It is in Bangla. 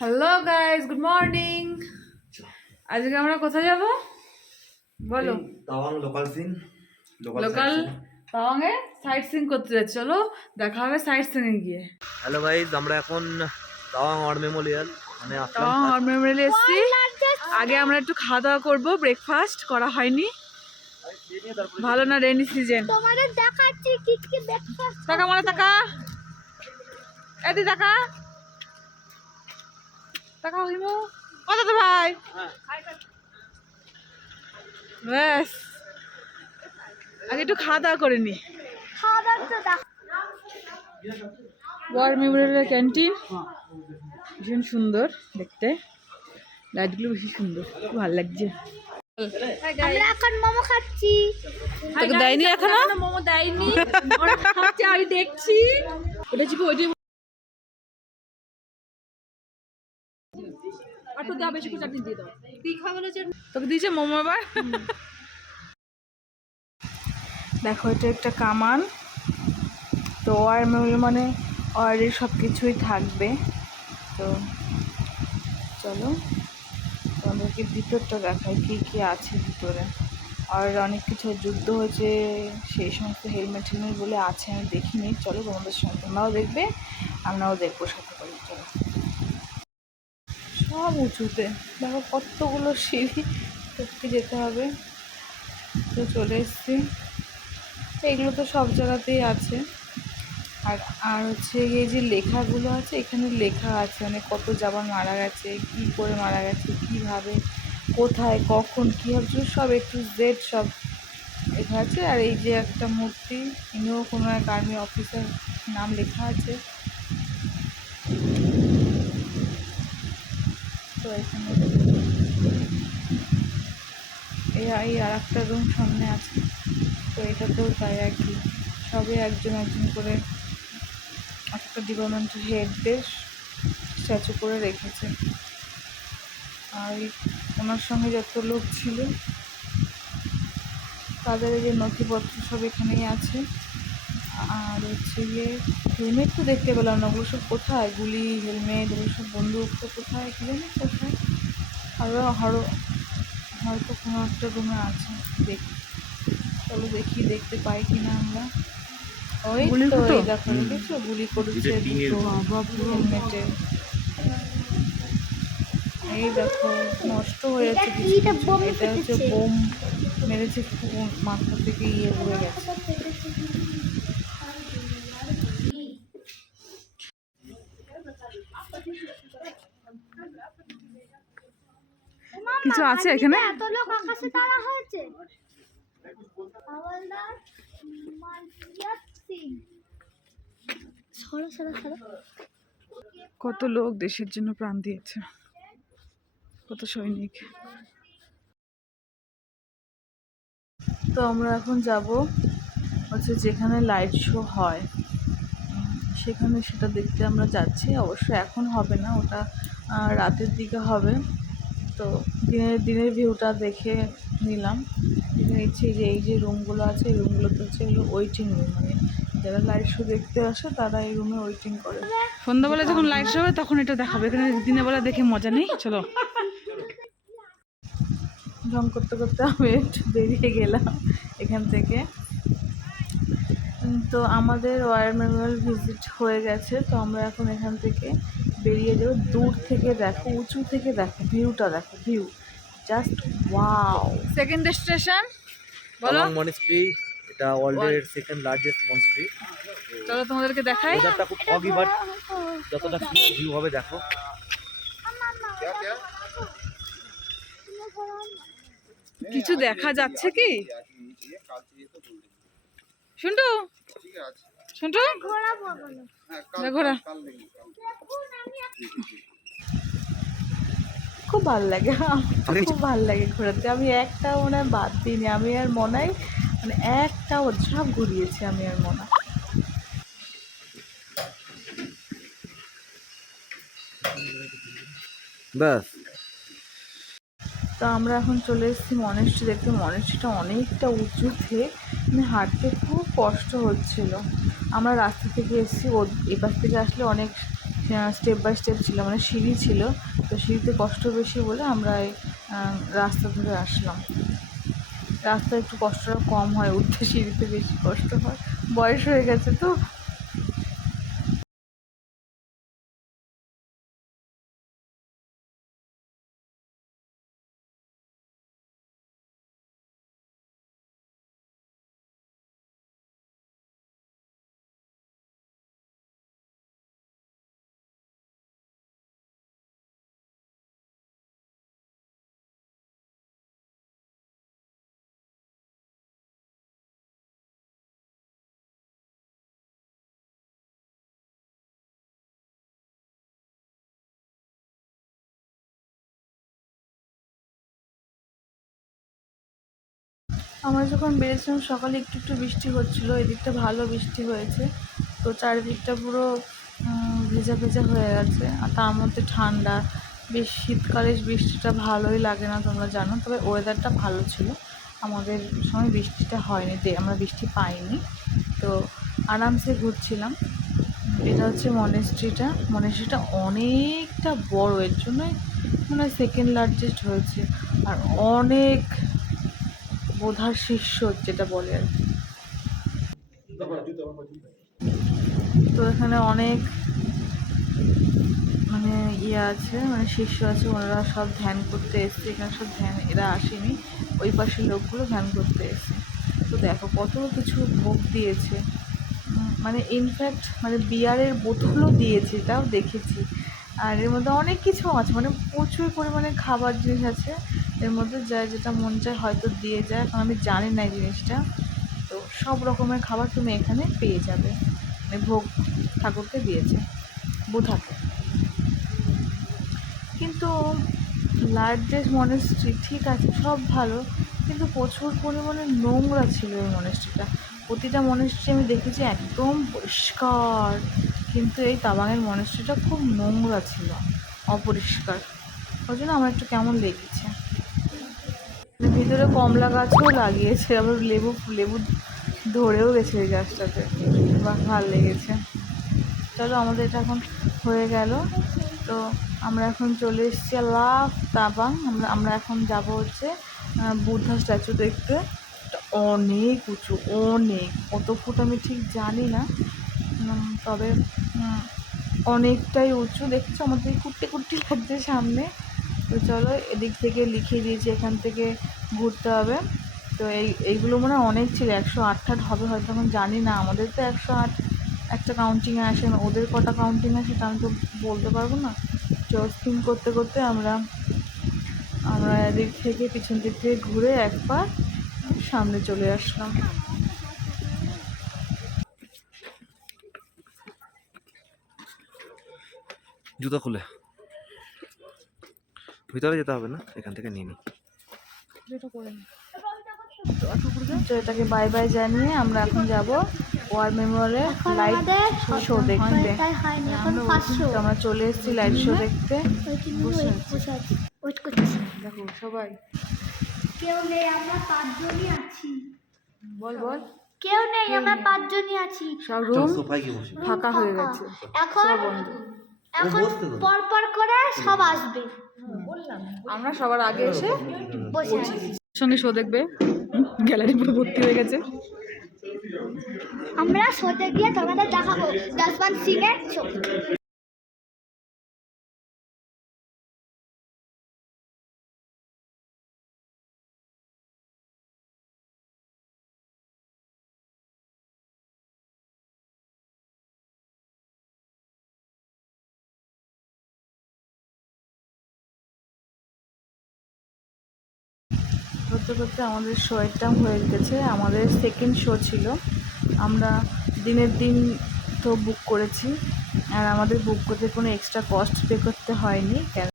হ্যালো গাইস গুড মর্নিং আজকে আমরা কোথায় যাব? বলো। তাওয়াং লোকাল সিন লোকাল তাওয়াংয়ে সাইট সিন করতে যাচ্ছি। চলো দেখা হবে সাইট সিনে গিয়ে। হ্যালো গাইজ আমরা এখন তাওয়াং ওয়ার মেমোরিয়াল মানে তাওয়াং আর মেমোরিয়ালে এসেছি। আগে আমরা একটু খাওয়া দাওয়া করব। ব্রেকফাস্ট করা হয়নি। ভালো না রেনি সিজন তোমাদের দেখাচ্ছি কি কি ব্রেকফাস্ট টাকা মানে টাকা এদি টাকা টাকা কত তো ভাই। ব্যাস। আগে একটু খাওয়া দাওয়া করে নি। ওয়ার মেমোরিয়ালের ক্যান্টিন। ভীষণ সুন্দর দেখতে। লাইটগুলো বেশি সুন্দর। খুব ভালো লাগছে। আমরা এখন মোমো খাচ্ছি। তোকে দেয়নি এখনও? মোমো দেয়নি। ওরা খাচ্ছে আমি দেখছি। ওটা চিপে ওই একটু দাও বেশি করে চাটনি দিয়ে দাও। তুই খাব না তোকে দিয়েছে মোমো এবার দেখো এটা একটা কামান। তো ওয়ার মানে ওয়ারের সব কিছুই থাকবে। তো চলো তোমাদেরকে ভিতরটা দেখাই কী কী আছে ভিতরে। আর অনেক কিছু যুদ্ধ হয়েছে সেই সমস্ত হেলমেট হেলমেট বলে আছে আমি দেখিনি। চলো তোমাদের সঙ্গে তোমরাও দেখবে আমরাও দেখব সাথে। সব উঁচুতে। দেখো কতগুলো সিঁড়ি উঠতে যেতে হবে। তো চলে এসছি। এগুলো তো সব জায়গাতেই আছে। আর আর হচ্ছে এই যে লেখাগুলো আছে, এখানে লেখা আছে মানে কত যাবার মারা গেছে, কি করে মারা গেছে, কীভাবে, কোথায়, কখন কীভাবে ছিল সব একটু জেড সব লেখা আছে। আর এই যে একটা মূর্তি, ইনিও কোনো এক আর্মি অফিসার নাম লেখা আছে। এখানে এই আর একটা রুম সামনে আছে। তো এটাতেও তাই আর কি। সবে একজন একজন করে একটা ডিপার্টমেন্টের হেডদের স্ট্যাচু করে রেখেছে। আর ওনার সঙ্গে যত লোক ছিল, তাদের যে নথিপত্র সব এখানেই আছে। আর হচ্ছে গিয়ে হেলমেট তো দেখতে পেলাম না ওগুলো সব কোথায়? গুলি হেলমেট ওগুলো সব বন্দুক তো কোথায়? কি জানি কোথায় আরও আরও হয়তো কোনো একটা রুমে আছে দেখি। চলো দেখি দেখতে পাই কি না আমরা। ওই তো এই দেখো দেখেছ? গুলি করেছে হেলমেটে। এই দেখো নষ্ট হয়ে যাচ্ছে এটা হচ্ছে। বোম। মেরেছে মাথা থেকে ইয়ে উড়ে গেছে। কিছু আছে এখানে? এত লোক আকাশে তারা হয়েছে। হাওলদার সিং। সরো সরো সরো। কত লোক দেশের জন্য প্রাণ দিয়েছে। কত সৈনিক। তো আমরা এখন যাব হচ্ছে যেখানে লাইট শো হয়। সেখানে সেটা দেখতে আমরা যাচ্ছি। অবশ্য এখন হবে না ওটা রাতের দিকে হবে। তো দিনের দিনের ভিউটা দেখে নিলাম। নিচ্ছি যে এই যে রুমগুলো আছে এই রুমগুলোতে হচ্ছে এগুলো ওয়েটিং রুম মানে যারা লাইট শো দেখতে আসে তারা এই রুমে ওয়েটিং করে। সন্ধ্যাবেলা যখন লাইট শো হবে তখন এটা দেখাবে। এখানে দিনের বেলা দেখে মজা নেই চলো। ঢং করতে করতে আমি একটু বেরিয়ে গেলাম এখান থেকে। তো আমাদের ওয়ার মেমোরিয়াল ভিজিট হয়ে গেছে তো আমরা এখন এখান থেকে বেরিয়ে যাব দূর থেকে দেখো উঁচু থেকে দেখো ভিউটা দেখো view just wow second destination বলো মনেস্ট্রি এটা ওয়ার্ল্ডের সেকেন্ড লার্জেস্ট মনেস্ট্রি চলো তোমাদেরকে দেখাই ওয়েদারটা খুব ফগি বাট যতটা ক্লিয়ার ভিউ হবে দেখো কিছু দেখা যাচ্ছে কি শুনটু দেখো না খুব ভালো লাগে। আমার খুব ভালো লাগে ঘোরাতে। আমি একটা মনে হয় বাদ দিইনি। আমি আর মনে হয় মানে একটাও সব ঘুরিয়েছি আমি আর মনে হয়। ব্যাস। তো আমরা এখন চলে এসেছি মনেস্ট্রি দেখতে। মনেস্ট্রিটা অনেকটা উঁচুতে মানে হাঁটতে খুব কষ্ট হচ্ছিল। আমরা রাস্তা থেকে এসেছি, ও এপাশ থেকে আসলে অনেক স্টেপ বাই স্টেপ ছিল মানে সিঁড়ি ছিল। তো সিঁড়িতে কষ্ট বেশি বলে আমরা এই রাস্তা ধরে আসলাম। রাস্তায় একটু কষ্টটা কম হয়, উঠতে সিঁড়িতে বেশি কষ্ট হয়। বয়স হয়ে গেছে তো আমরা যখন বেরিয়েছিলাম সকালে একটু একটু বৃষ্টি হচ্ছিল, এদিকটা ভালো বৃষ্টি হয়েছে। তো চারিদিকটা পুরো ভেজা ভেজা হয়ে গেছে। আর তার মধ্যে ঠান্ডা। বেশ শীতকালে বৃষ্টিটা ভালোই লাগে না তোমরা জানো, তবে ওয়েদারটা ভালো ছিল। আমাদের সময় বৃষ্টিটা হয়নি যে আমরা বৃষ্টি পাইনি। তো আরামসে ঘুরছিলাম। এটা হচ্ছে মনেস্ট্রিটা মনেস্ট্রিটা অনেকটা বড়, এর জন্যই মানে সেকেন্ড লার্জেস্ট হয়েছে। আর অনেক বোধার শিষ্য যেটা বলে আর কি। তো এখানে অনেক মানে ইয়ে আছে মানে শিষ্য আছে, ওনারা সব ধ্যান করতে এসছে। এখানে সব ধ্যান, এরা আসেনি। ওই পাশের লোকগুলো ধ্যান করতে এসছে। তো দেখো কত কিছু ভোগ দিয়েছে। মানে ইনফ্যাক্ট মানে বিয়ারের বোতলও দিয়েছে, এটাও দেখেছি। আর এর মধ্যে অনেক কিছু আছে মানে প্রচুর পরিমাণে খাবার জিনিস আছে। এর মধ্যে যা যেটা মন চায় হয়তো দিয়ে যায়, এখন আমি জানি না জিনিসটা। তো সব রকমের খাবার তুমি এখানে পেয়ে যাবে। মানে ভোগ ঠাকুরকে দিয়েছে বুধাকে কিন্তু লার্জেস্ট মনেস্ট্রি ঠিক আছে, সব ভালো। কিন্তু প্রচুর পরিমাণে নোংরা ছিল এই মনেস্ট্রিটা। প্রতিটা মনেস্ট্রি আমি দেখেছি একদম পরিষ্কার। কিন্তু এই তাবাঙের মনেস্ট্রিটা খুব নোংরা ছিল, অপরিষ্কার। ওই জন্য আমার একটু কেমন লেগেছে? ভিতরে কমলা গাছও লাগিয়েছে, আবার লেবু লেবু ধরেও গেছে এই গাছটাতে। বা ভালো লেগেছে। চলো, আমাদের এটা এখন হয়ে গেল। তো আমরা এখন চলে এসেছি লাভ তাবাং। আমরা আমরা এখন যাব হচ্ছে বুদ্ধা স্ট্যাচু দেখতে। অনেক উঁচু, অনেক। কত ফুট আমি ঠিক জানি না। তবে অনেকটাই উঁচু। দেখছ? আমাদের কুট্টি কুট্টি লাগছে সামনে। তো চলো এদিক থেকে লিখিয়ে দিয়েছি, এখান থেকে ঘুরতে হবে। তো এই, এইগুলো মনে হয় অনেক ছিল, একশো আট হবে, হয়তো এখন জানি না। আমাদের তো একশো আট, একটা কাউন্টিংয়ে আসে না ওদের কটা কাউন্টিং আসে তা আমি তো বলতে পারব না। স্পিন করতে করতে আমরা আমরা এদিক থেকে পিছন দিক থেকে ঘুরে একবার সামনে চলে আসলাম। জুতো খুলে। ভিতরে যেতে হবে না এখান থেকে নিয়ে নি। তো এটাকে বাই বাই জানিয়ে আমরা এখন যাব ওয়ার মেমোরিয়ালে লাইট শো দেখতে। আমরা চলে এসেছি লাইট শো দেখতে। দেখো সবাই। কেউ নেই আমরা পাঁচজনই আছি। বল বল। কেউ নেই আমরা পাঁচজনই আছি। সব রুম ফাঁকা হয়ে গেছে। এখন এখন পর পর করে সব আসবে। আমরা সবার আগে এসে সঙ্গে শো দেখবে। গ্যালারি পুরো ভর্তি হয়ে গেছে। আমরা শোতে গিয়ে তোমাদের দেখাবো। দাসবান সিনের শো করতে করতে আমাদের শোয়েরটা হয়ে গেছে। আমাদের সেকেন্ড শো ছিল। আমরা দিনের দিন তো বুক করেছি। আর আমাদের বুক করতে কোনো এক্সট্রা কস্ট পে করতে হয়নি। কেন